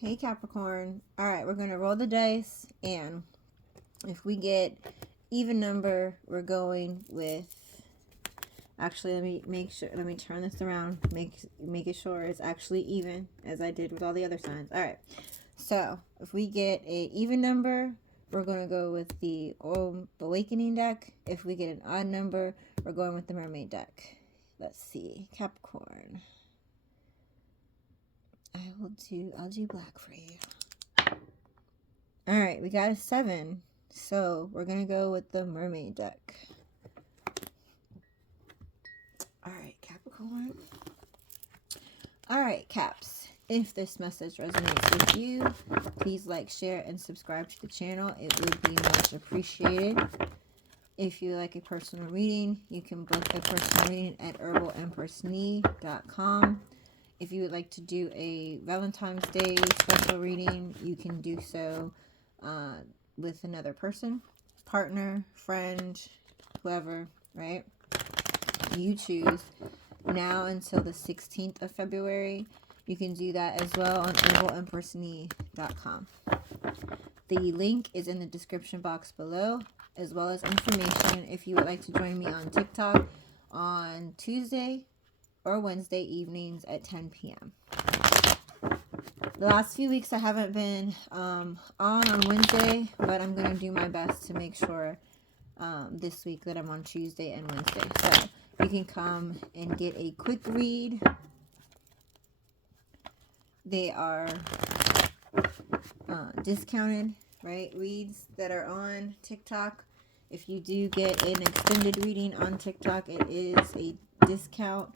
Hey Capricorn. All right, we're going to roll the dice, and if we get even number, we're going with, actually, let me make sure, let me turn this around, make it sure it's actually even, as I did with all the other signs. All right, so if we get a even number, we're going to go with the Awakening deck. If we get an odd number, we're going with the Mermaid deck. Let's see, Capricorn. I'll do black for you. All right, we got a 7. So we're going to go with the Mermaid deck. All right, Capricorn. All right, Caps. If this message resonates with you, please like, share, and subscribe to the channel. It would be much appreciated. If you like a personal reading, you can book a personal reading at herbalempressnee.com. If you would like to do a Valentine's Day special reading, you can do so with another person, partner, friend, whoever, right? You choose. Now until the 16th of February, you can do that as well on herbalempressnee.com. The link is in the description box below, as well as information if you would like to join me on TikTok on Tuesday or Wednesday evenings at 10 p.m. The last few weeks I haven't been on Wednesday, but I'm going to do my best to make sure this week that I'm on Tuesday and Wednesday. So you can come and get a quick read. They are discounted, right? Reads that are on TikTok. If you do get an extended reading on TikTok, it is a discount.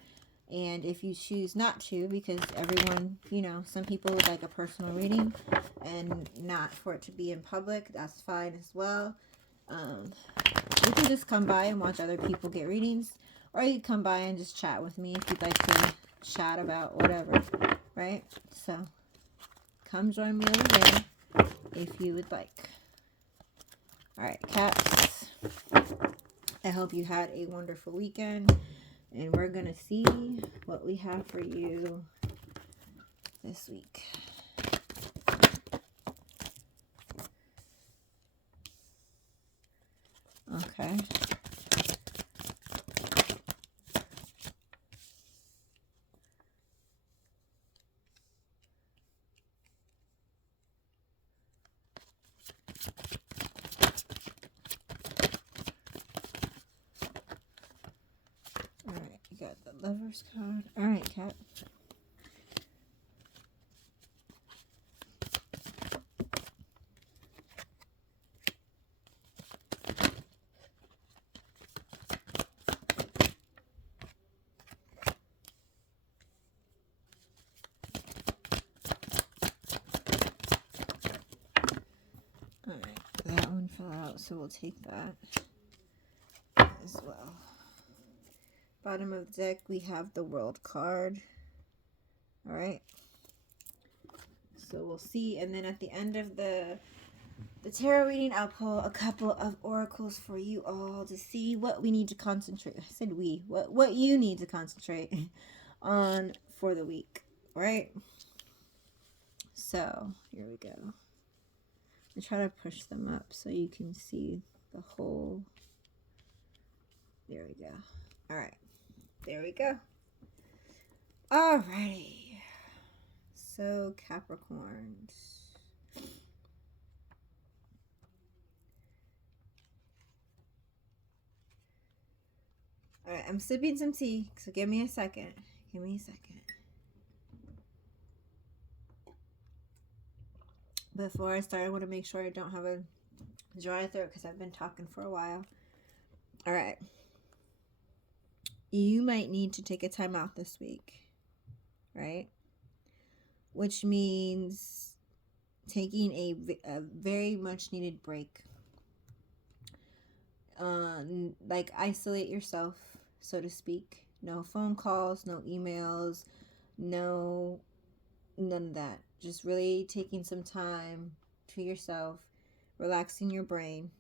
And if you choose not to, because everyone, some people would like a personal reading and not for it to be in public, that's fine as well. You can just come by and watch other people get readings, or you can come by and just chat with me if you'd like to chat about whatever, right? So come join me over there if you would like. All right, Caps, I hope you had a wonderful weekend. And we're going to see what we have for you this week. Okay. All right, you got the Lover's card. All right, Cat. All right, that one fell out, so we'll take that as well. Bottom of the deck, we have the World card. All right. So we'll see, and then at the end of the tarot reading, I'll pull a couple of oracles for you all to see what we need to concentrate. I said we. What you need to concentrate on for the week, right? So here we go. I try to push them up so you can see the whole. There we go. All right. There we go. Alrighty. So Capricorns. Alright, I'm sipping some tea, so give me a second. Give me a second. Before I start, I want to make sure I don't have a dry throat because I've been talking for a while. Alright. You might need to take a time out this week, right? Which means taking a very much needed break. Like isolate yourself, so to speak. No phone calls, no emails, none of that. Just really taking some time to yourself, relaxing your brain.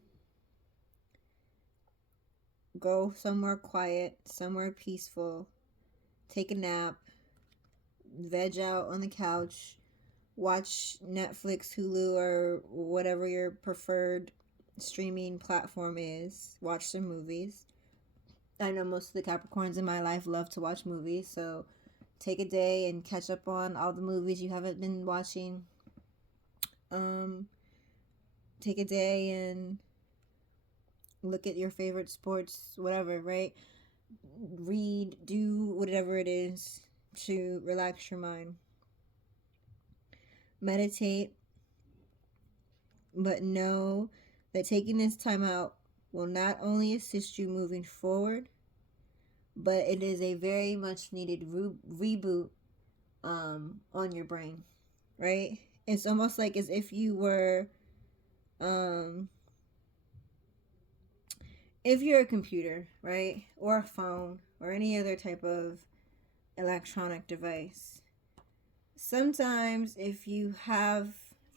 Go somewhere quiet, somewhere peaceful. Take a nap, veg out on the couch, watch Netflix, Hulu, or whatever your preferred streaming platform is. Watch some movies. I know most of the Capricorns in my life love to watch movies, so take a day and catch up on all the movies you haven't been watching. Um, Take a day and look at your favorite sports, whatever, right? Read, do whatever it is to relax your mind. Meditate, but know that taking this time out will not only assist you moving forward, but it is a very much needed reboot on your brain, right? It's almost like as if you were, if you're a computer, right, or a phone, or any other type of electronic device. Sometimes, if you have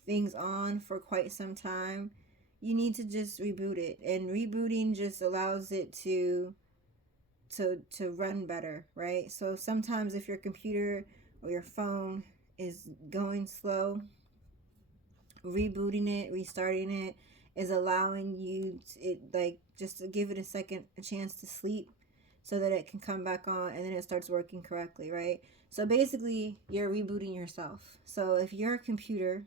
things on for quite some time, you need to just reboot it, and rebooting just allows it to run better, right? So sometimes if your computer or your phone is going slow, rebooting it, restarting it is allowing you just to give it a chance to sleep, so that it can come back on and then it starts working correctly, right? So basically, you're rebooting yourself. So if you're a computer,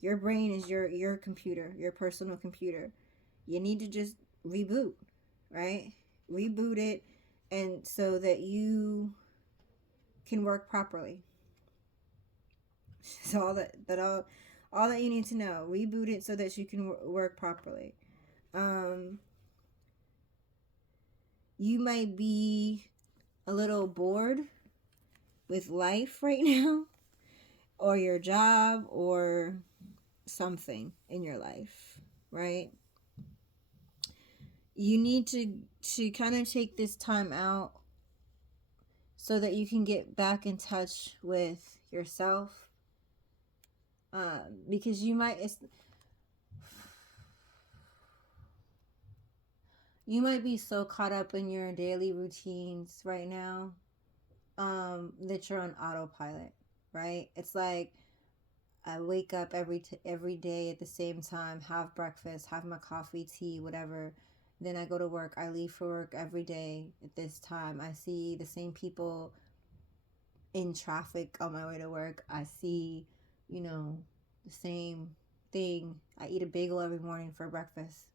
your brain is your computer, your personal computer. You need to just reboot, right? Reboot it, and so that you can work properly. So all that you need to know. Reboot it so that you can work properly. You might be a little bored with life right now, or your job, or something in your life, right? You need to kind of take this time out so that you can get back in touch with yourself, because you might be so caught up in your daily routines right now, that you're on autopilot, right? It's like I wake up every day at the same time, have breakfast, have my coffee, tea, whatever. Then I go to work. I leave for work every day at this time. I see the same people in traffic on my way to work. I see, the same thing. I eat a bagel every morning for breakfast.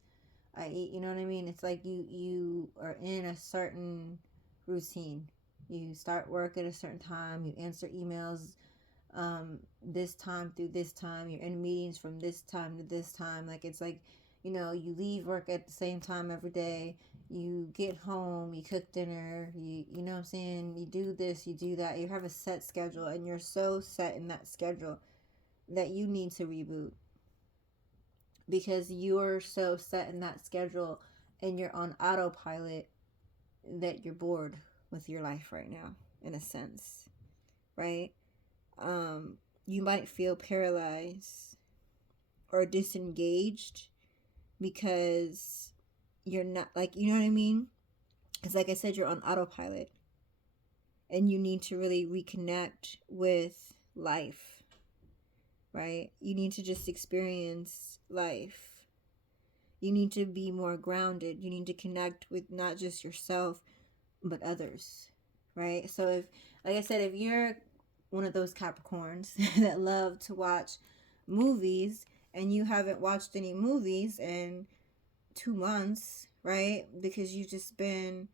I eat, you know what I mean? It's like you are in a certain routine. You start work at a certain time. You answer emails this time through this time. You're in meetings from this time to this time. Like, it's like, you leave work at the same time every day. You get home, you cook dinner, you know what I'm saying? You do this, you do that. You have a set schedule, and you're so set in that schedule that you need to reboot, because you're so set in that schedule and you're on autopilot that you're bored with your life right now, in a sense, right? You might feel paralyzed or disengaged because you're not, like, you know what I mean? Because, like I said, you're on autopilot, and you need to really reconnect with life, right? You need to just experience life. You need to be more grounded. You need to connect with not just yourself, but others, right? So if, like I said, if you're one of those Capricorns that love to watch movies, and you haven't watched any movies in 2 months, right? Because you've just been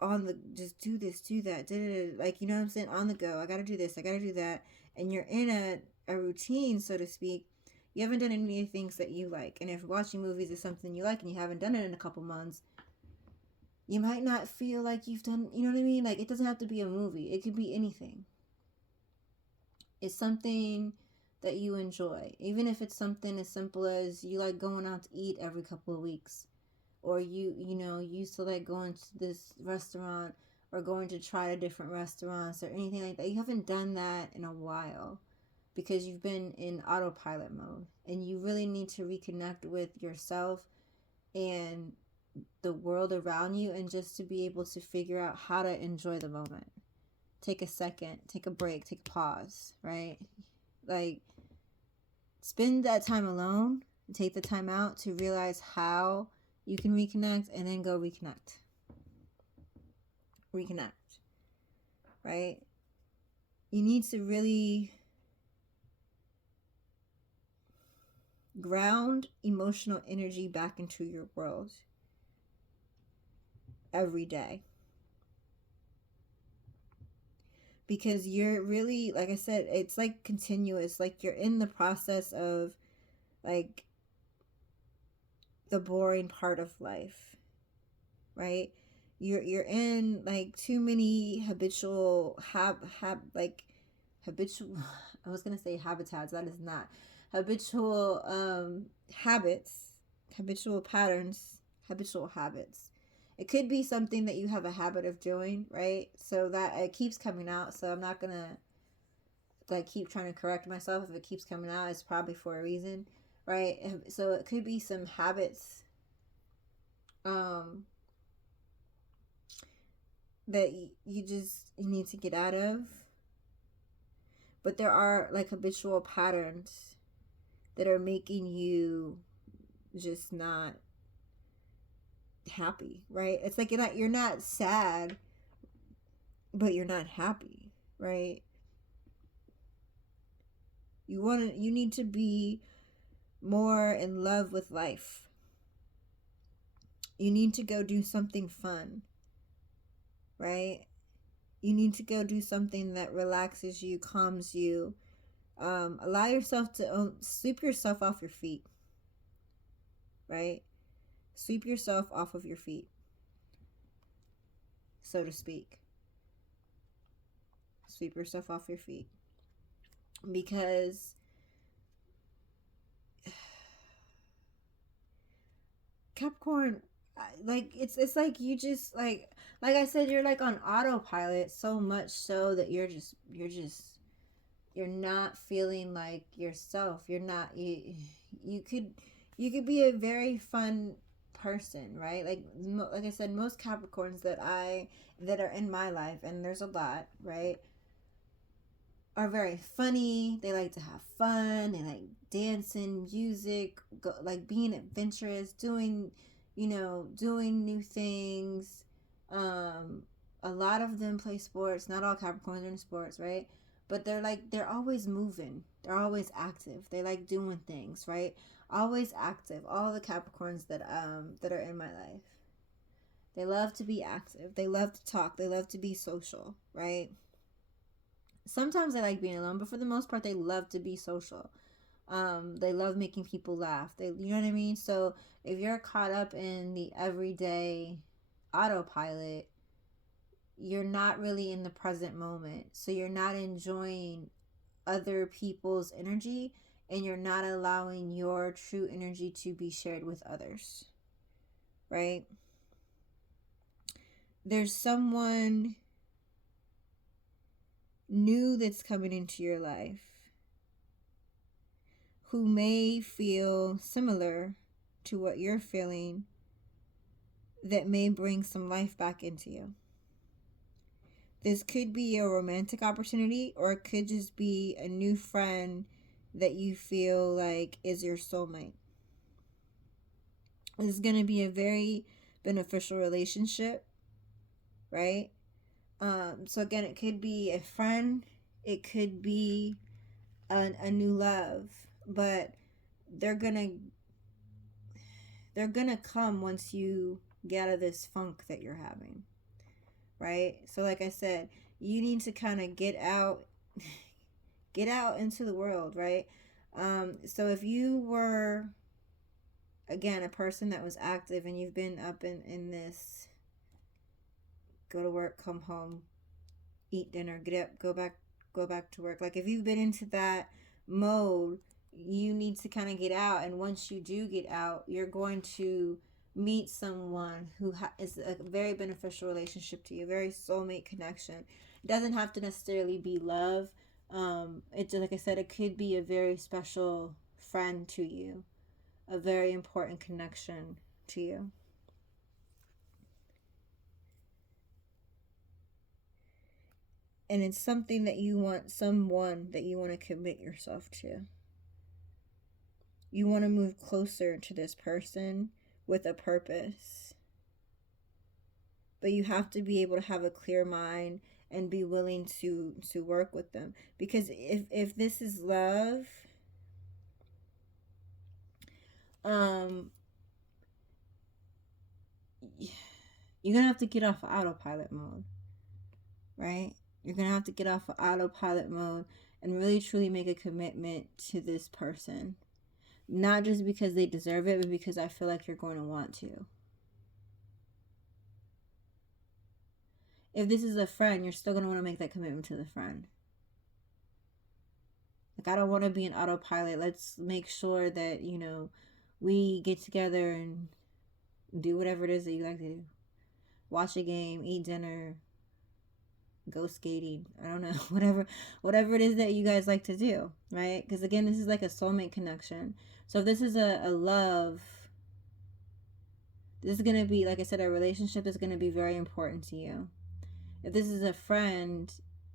on the, just do this, do that, like, you know what I'm saying? On the go. I gotta do this, I gotta do that. And you're in a routine, so to speak. You haven't done any of the things that you like. And if watching movies is something you like and you haven't done it in a couple months, you might not feel like you've done, you know what I mean? Like, it doesn't have to be a movie. It could be anything. It's something that you enjoy. Even if it's something as simple as you like going out to eat every couple of weeks. Or you used to like going to this restaurant, or going to try to different restaurants or anything like that. You haven't done that in a while because you've been in autopilot mode, and you really need to reconnect with yourself and the world around you, and just to be able to figure out how to enjoy the moment. Take a second, take a break, take a pause, right? Like, spend that time alone and take the time out to realize how you can reconnect, and then go reconnect. Right? You need to really ground emotional energy back into your world every day. Because you're really, like I said, it's like continuous. Like, you're in the process of, like, the boring part of life, right? You're in, like, too many habitual habitual I was gonna say habitats. That is not habitual habits, habitual patterns, habitual habits. It could be something that you have a habit of doing, right? So that it keeps coming out. So I'm not gonna, like, keep trying to correct myself. If it keeps coming out, it's probably for a reason, right? So it could be some habits that you need to get out of. But there are, like, habitual patterns that are making you just not happy, right? It's like you're not sad, but you're not happy, right? You need to be more in love with life. You need to go do something fun, right? You need to go do something that relaxes you, calms you. Allow yourself to sweep yourself off your feet, right? Sweep yourself off of your feet, so to speak. Sweep yourself off your feet. Because Capricorn, like, it's like you just, like I said, you're, like, on autopilot, so much so that you're not feeling like yourself. You're not, you could be a very fun person, right? Like I said, most Capricorns that are in my life, and there's a lot, right, are very funny. They like to have fun. They like dancing, music, like being adventurous, doing new things. A lot of them play sports. Not all Capricorns are in sports, right? But they're always moving. They're always active. They like doing things, right? Always active. All the Capricorns that are in my life. They love to be active. They love to talk. They love to be social, right? Sometimes they like being alone, but for the most part, they love to be social. They love making people laugh. You know what I mean? So if you're caught up in the everyday autopilot, you're not really in the present moment. So you're not enjoying other people's energy, and you're not allowing your true energy to be shared with others, right? There's someone new that's coming into your life who may feel similar to what you're feeling, that may bring some life back into you. This could be a romantic opportunity, or it could just be a new friend that you feel like is your soulmate. This is going to be a very beneficial relationship, right? So again, it could be a friend, it could be a new love, but they're gonna come once you get out of this funk that you're having, right? So like I said, you need to kind of get out into the world, right? So if you were, again, a person that was active, and you've been up in this go to work, come home, eat dinner, get up, go back to work, like if you've been into that mode, you need to kind of get out. And once you do get out, you're going to meet someone who is a very beneficial relationship to you, very soulmate connection. It doesn't have to necessarily be love. It just, like I said, it could be a very special friend to you, a very important connection to you. And it's something that you want, someone that you want to commit yourself to. You want to move closer to this person with a purpose. But you have to be able to have a clear mind and be willing to work with them. Because if this is love, you're gonna have to get off of autopilot mode, right? You're gonna have to get off of autopilot mode and really truly make a commitment to this person. Not just because they deserve it, but because I feel like you're going to want to. If this is a friend, you're still going to want to make that commitment to the friend. Like, I don't want to be an autopilot. Let's make sure that, you know, we get together and do whatever it is that you like to do. Watch a game, eat dinner, go skating. I don't know, whatever it is that you guys like to do, right? Because again, this is like a soulmate connection. So if this is a love, this is going to be, like I said, a relationship is going to be very important to you. If this is a friend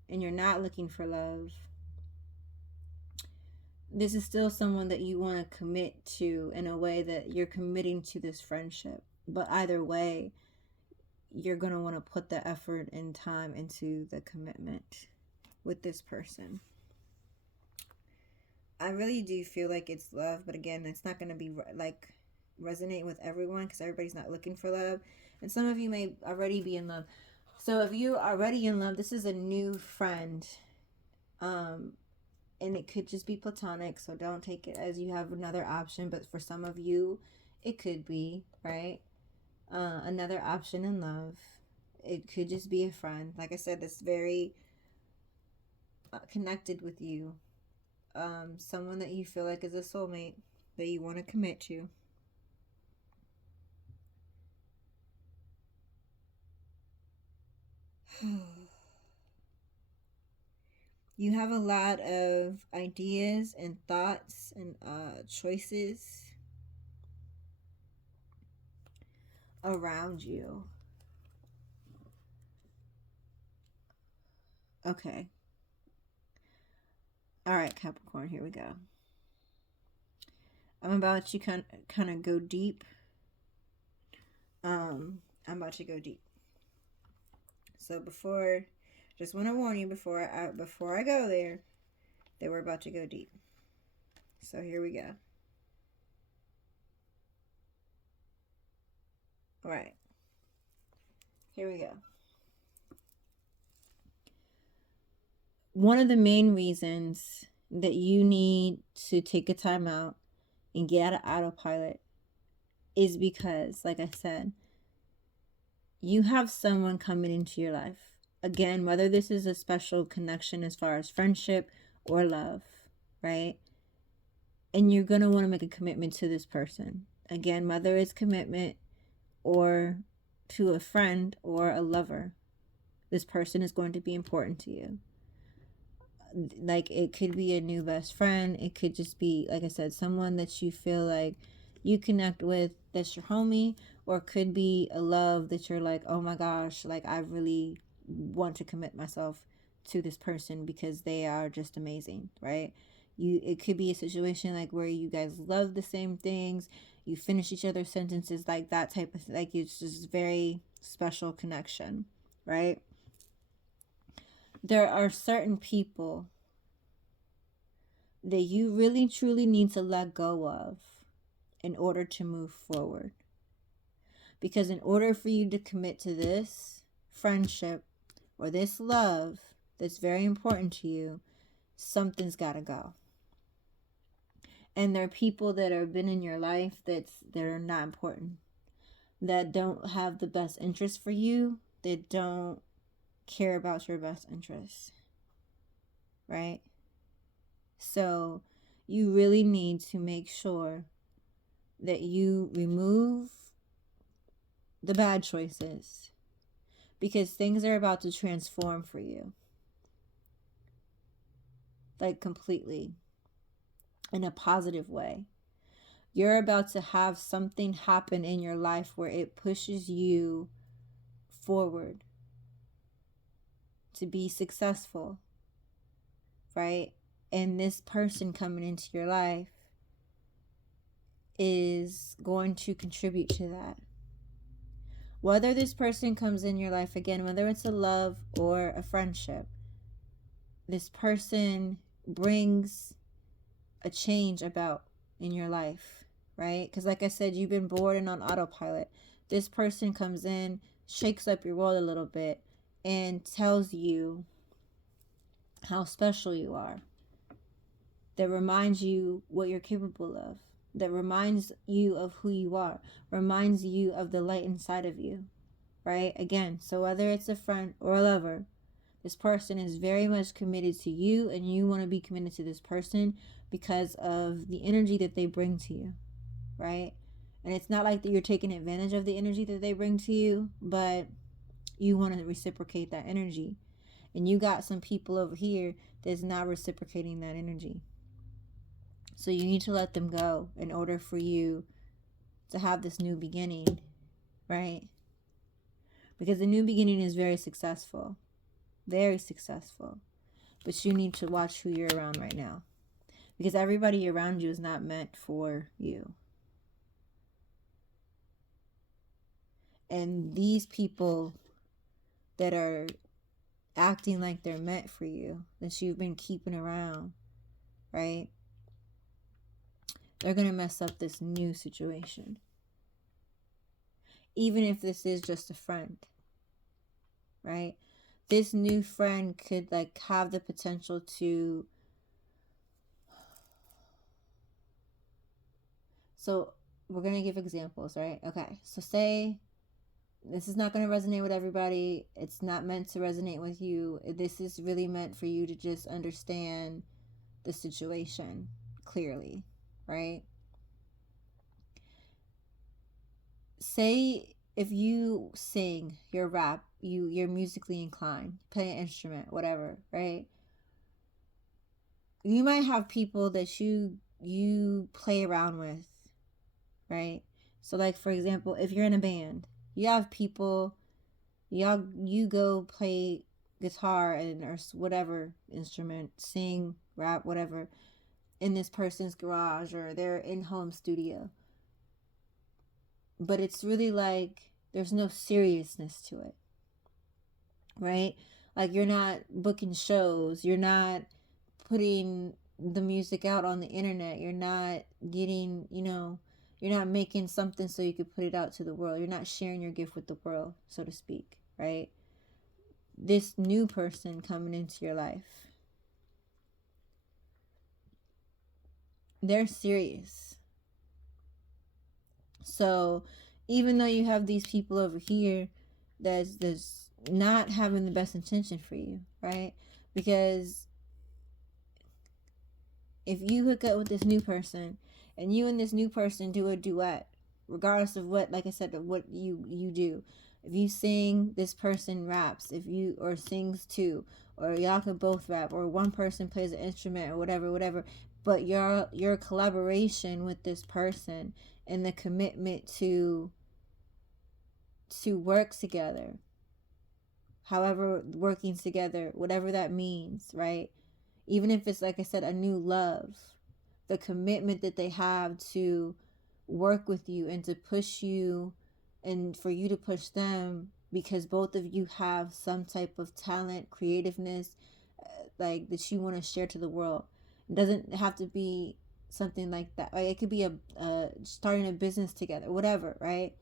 and you're not looking for love, this is still someone that you want to commit to in a way that you're committing to this friendship. But either way, you're going to want to put the effort and time into the commitment with this person. I really do feel like it's love, but again, it's not going to be like resonate with everyone because everybody's not looking for love. And some of you may already be in love. So if you are already in love, this is a new friend. And it could just be platonic, so don't take it as you have another option. But for some of you, it could be, right? Another option in love. It could just be a friend. Like I said, that's very connected with you. Someone that you feel like is a soulmate that you want to commit to. You have a lot of ideas and thoughts and choices around you. Okay. All right, Capricorn, here we go. I'm about to kind of go deep. I'm about to go deep. So just want to warn you before I go there, that we're about to go deep. So here we go. All right. Here we go. One of the main reasons that you need to take a time out and get out of autopilot is because, like I said, you have someone coming into your life. Again, whether this is a special connection as far as friendship or love, right? And you're going to want to make a commitment to this person. Again, whether it's commitment or to a friend or a lover, this person is going to be important to you. Like, it could be a new best friend. It could just be, like I said, someone that you feel like you connect with, that's your homie. Or it could be a love that you're like, oh my gosh, like I really want to commit myself to this person because they are just amazing, right? It could be a situation like where you guys love the same things, you finish each other's sentences, like that type of, like, it's just very special connection, right? There are certain people that you really truly need to let go of in order to move forward. Because in order for you to commit to this friendship or this love that's very important to you, something's got to go. And there are people that have been in your life that are not important, that don't have the best interest for you, that don't care about your best interests, right? So you really need to make sure that you remove the bad choices, because things are about to transform for you, like completely, in a positive way. You're about to have something happen in your life where it pushes you forward to be successful, right? And this person coming into your life is going to contribute to that. Whether this person comes in your life again, whether it's a love or a friendship, this person brings a change about in your life, right? Because like I said, you've been bored and on autopilot. This person comes in, shakes up your world a little bit, and tells you how special you are. That reminds you what you're capable of. That reminds you of who you are. Reminds you of the light inside of you, right? Again, so whether it's a friend or a lover, this person is very much committed to you, and you want to be committed to this person because of the energy that they bring to you, right? And it's not like that you're taking advantage of the energy that they bring to you, but you want to reciprocate that energy. And you got some people over here that's not reciprocating that energy. So you need to let them go in order for you to have this new beginning, right? Because the new beginning is very successful. Very successful. But you need to watch who you're around right now. Because everybody around you is not meant for you. And these people that are acting like they're meant for you, that you've been keeping around, right? They're going to mess up this new situation. Even if this is just a friend, right? This new friend could like have the potential to... So we're going to give examples, right? Okay, so say this is not going to resonate with everybody. It's not meant to resonate with you. This is really meant for you to just understand the situation clearly, right? Say if you sing, you're rap, you're musically inclined, play an instrument, whatever, right? You might have people that you play around with, right? So like for example, if you're in a band, you have people, you go play guitar and or whatever instrument, sing, rap, whatever, in this person's garage or their in-home studio. But it's really like there's no seriousness to it, right? Like you're not booking shows, you're not putting the music out on the internet, you're not getting, you're not making something so you could put it out to the world. You're not sharing your gift with the world, so to speak, right? This new person coming into your life, they're serious. So even though you have these people over here that's not having the best intention for you, right? Because if you hook up with this new person and you and this new person do a duet, regardless of what, like I said, what you do, if you sing, this person raps, if you, or sings too, or y'all can both rap, or one person plays an instrument or whatever, but your collaboration with this person and the commitment to work together, however, working together, whatever that means, right? Even if it's, like I said, a new love, the commitment that they have to work with you and to push you and for you to push them, because both of you have some type of talent, creativeness, like that you want to share to the world. It doesn't have to be something like that. Like it could be a starting a business together, whatever, right?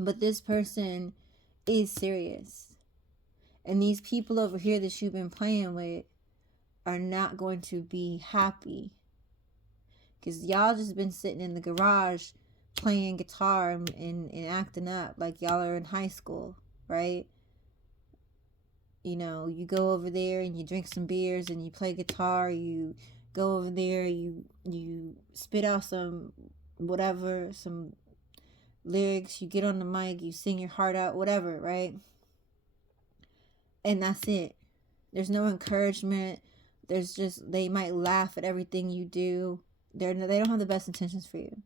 But this person is serious. And these people over here that you've been playing with are not going to be happy. Because y'all just been sitting in the garage playing guitar and acting up like y'all are in high school, right? You go over there and you drink some beers and you play guitar. You go over there, you spit out some whatever, some lyrics. You get on the mic, you sing your heart out, whatever, right? And that's it. There's no encouragement. There's just, they might laugh at everything you do. They don't have the best intentions for you.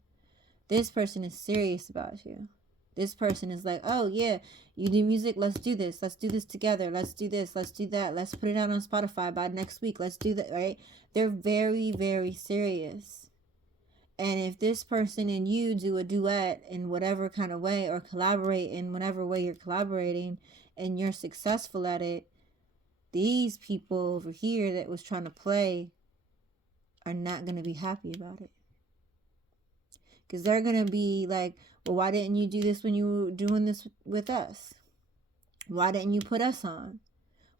This person is serious about you. This person is like, oh yeah, you do music, let's do this. Let's do this together. Let's do this. Let's do that. Let's put it out on Spotify by next week. Let's do that, right? They're very, very serious. And if this person and you do a duet in whatever kind of way, or collaborate in whatever way you're collaborating, and you're successful at it, these people over here that was trying to play are not going to be happy about it. Because they're going to be like, well, why didn't you do this when you were doing this with us? Why didn't you put us on?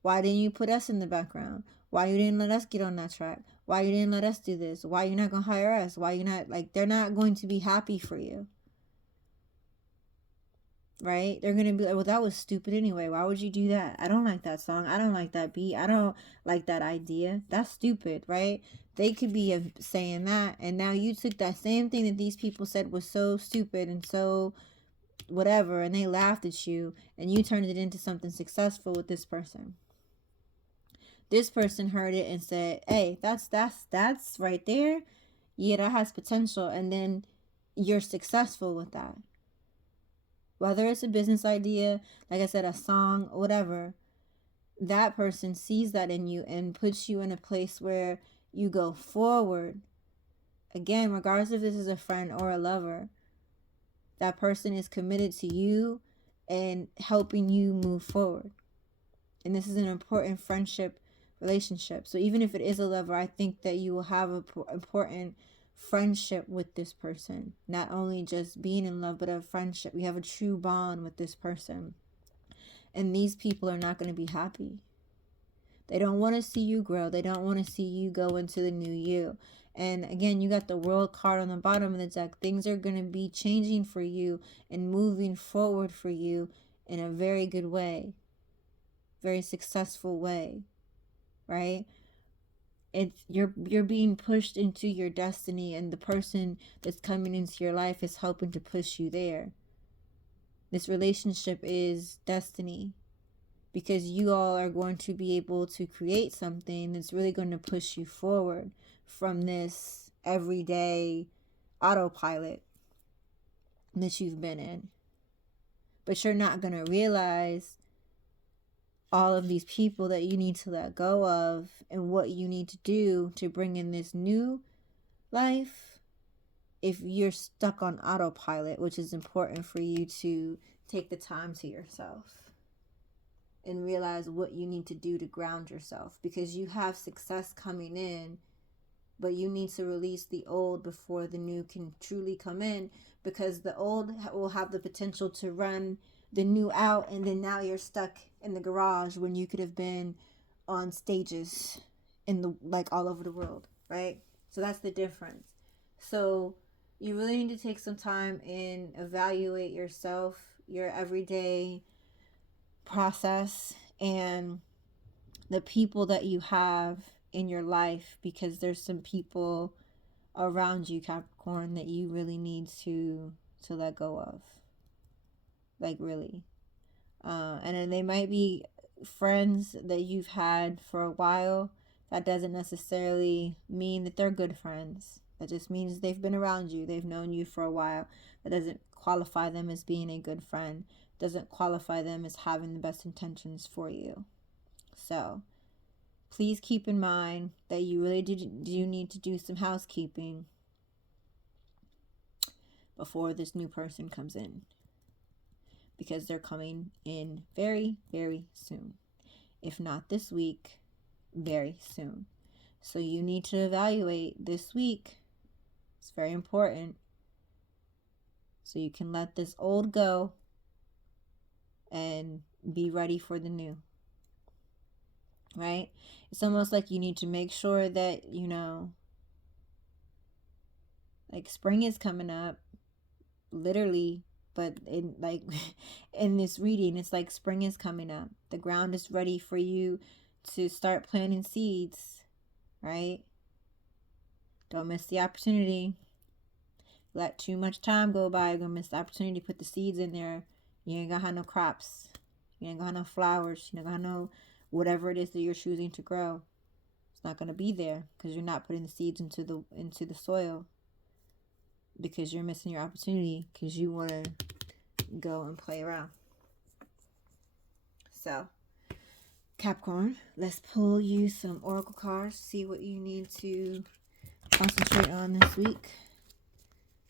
Why didn't you put us in the background? Why you didn't let us get on that track? Why you didn't let us do this? Why you not going to hire us? Why you not, like, they're not going to be happy for you. Right? They're going to be like, well, that was stupid anyway. Why would you do that? I don't like that song. I don't like that beat. I don't like that idea. That's stupid, right? They could be saying that, and now you took that same thing that these people said was so stupid and so whatever, and they laughed at you, and you turned it into something successful with this person. This person heard it and said, hey, that's right there. Yeah, that has potential. And then you're successful with that. Whether it's a business idea, like I said, a song, whatever, that person sees that in you and puts you in a place where you go forward. Again, regardless if this is a friend or a lover, that person is committed to you and helping you move forward. And this is an important friendship relationship. So even if it is a lover, I think that you will have an important friendship with this person. Not only just being in love, but a friendship. We have a true bond with this person. And these people are not going to be happy. They don't want to see you grow. They don't want to see you go into the new you. And again, you got the World card on the bottom of the deck. Things are going to be changing for you and moving forward for you in a very good way. Very successful way. Right? You're being pushed into your destiny, and the person that's coming into your life is helping to push you there. This relationship is destiny, because you all are going to be able to create something that's really going to push you forward from this everyday autopilot that you've been in. But you're not going to realize all of these people that you need to let go of and what you need to do to bring in this new life if you're stuck on autopilot, which is important for you to take the time to yourself and realize what you need to do to ground yourself, because you have success coming in, but you need to release the old before the new can truly come in, because the old will have the potential to run the new out, and then now you're stuck in the garage when you could have been on stages in the, like, all over the world, right? So that's the difference. So you really need to take some time and evaluate yourself, your everyday process, and the people that you have in your life, because there's some people around you, Capricorn, that you really need to let go of. Like, really. And then they might be friends that you've had for a while. That doesn't necessarily mean that they're good friends. That just means they've been around you. They've known you for a while. That doesn't qualify them as being a good friend. Doesn't qualify them as having the best intentions for you. So please keep in mind that you really do need to do some housekeeping before this new person comes in, because they're coming in very, very soon. If not this week, very soon. So you need to evaluate this week. It's very important. So you can let this old go and be ready for the new. Right? It's almost like you need to make sure that, like, spring is coming up, literally. But in this reading, it's like spring is coming up. The ground is ready for you to start planting seeds, right? Don't miss the opportunity. Let too much time go by, you're going to miss the opportunity to put the seeds in there. You ain't going to have no crops. You ain't going to have no flowers. You ain't going to have no whatever it is that you're choosing to grow. It's not going to be there because you're not putting the seeds into the soil. Because you're missing your opportunity, because you want to go and play around. So, Capricorn, let's pull you some oracle cards, see what you need to concentrate on this week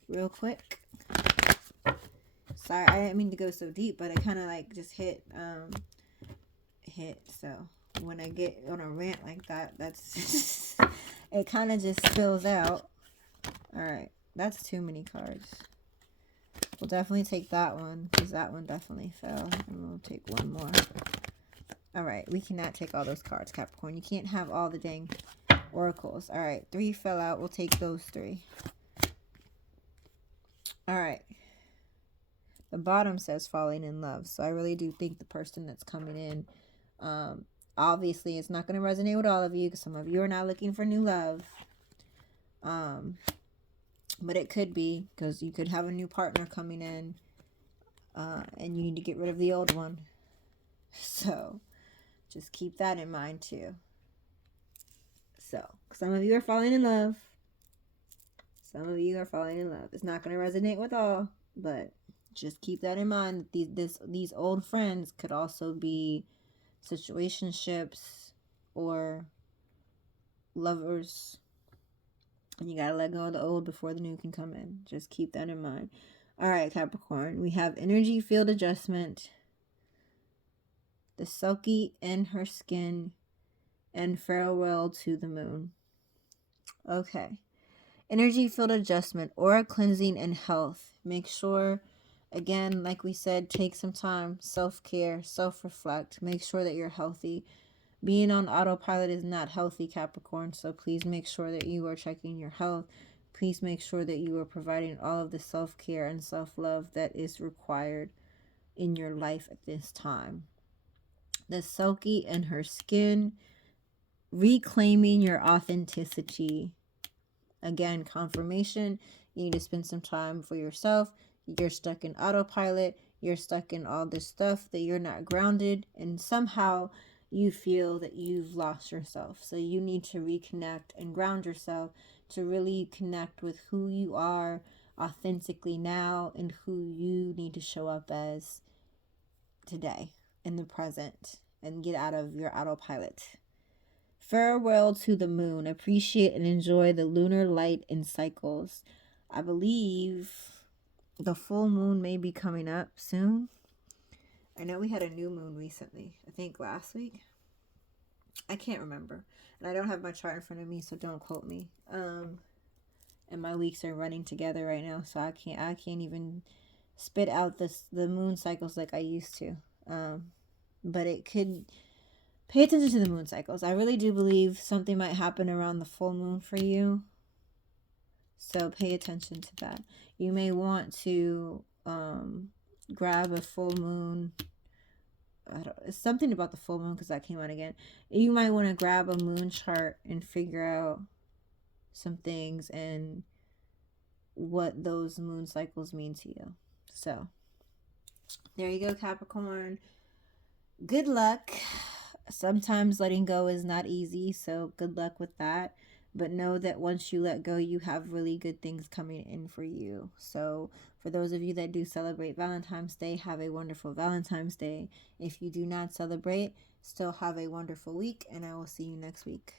real quick. Sorry, I didn't mean to go so deep, but I kind of like just hit. So when I get on a rant like that, that's it kind of just spills out. All right, that's too many cards. We'll definitely take that one because that one definitely fell, and we'll take one more. All right, we cannot take all those cards, Capricorn. You can't have all the dang oracles. All right, 3 fell out. We'll take those 3. All right. The bottom says falling in love. So I really do think the person that's coming in, obviously it's not going to resonate with all of you because some of you are not looking for new love. But it could be because you could have a new partner coming in and you need to get rid of the old one. So just keep that in mind too. So some of you are falling in love. Some of you are falling in love. It's not going to resonate with all, but just keep that in mind. These old friends could also be situationships or lovers. And you got to let go of the old before the new can come in. Just keep that in mind. All right, Capricorn. We have energy field adjustment, the sulky in her skin, and farewell to the moon. Okay. Energy field adjustment, aura cleansing, and health. Make sure, again, like we said, take some time, self-care, self-reflect. Make sure that you're healthy. Being on autopilot is not healthy, Capricorn, so please make sure that you are checking your health. Please make sure that you are providing all of the self-care and self-love that is required in your life at this time. The sulky in her skin, reclaiming your authenticity. Again, confirmation. You need to spend some time for yourself. You're stuck in autopilot. You're stuck in all this stuff that you're not grounded. And somehow you feel that you've lost yourself. So you need to reconnect and ground yourself to really connect with who you are authentically now and who you need to show up as today in the present and get out of your autopilot. Farewell to the moon. Appreciate and enjoy the lunar light and cycles. I believe the full moon may be coming up soon. I know we had a new moon recently. I think last week. I can't remember. And I don't have my chart in front of me, so don't quote me. And my weeks are running together right now, so I can't even spit out the moon cycles like I used to. But it could. Pay attention to the moon cycles. I really do believe something might happen around the full moon for you. So pay attention to that. You may want to grab a full moon. It's something about the full moon because that came out again. You might want to grab a moon chart and figure out some things and what those moon cycles mean to you. So there you go, Capricorn. Good luck. Sometimes letting go is not easy, so good luck with that. But know that once you let go, you have really good things coming in for you. So for those of you that do celebrate Valentine's Day, have a wonderful Valentine's Day. If you do not celebrate, still have a wonderful week, and I will see you next week.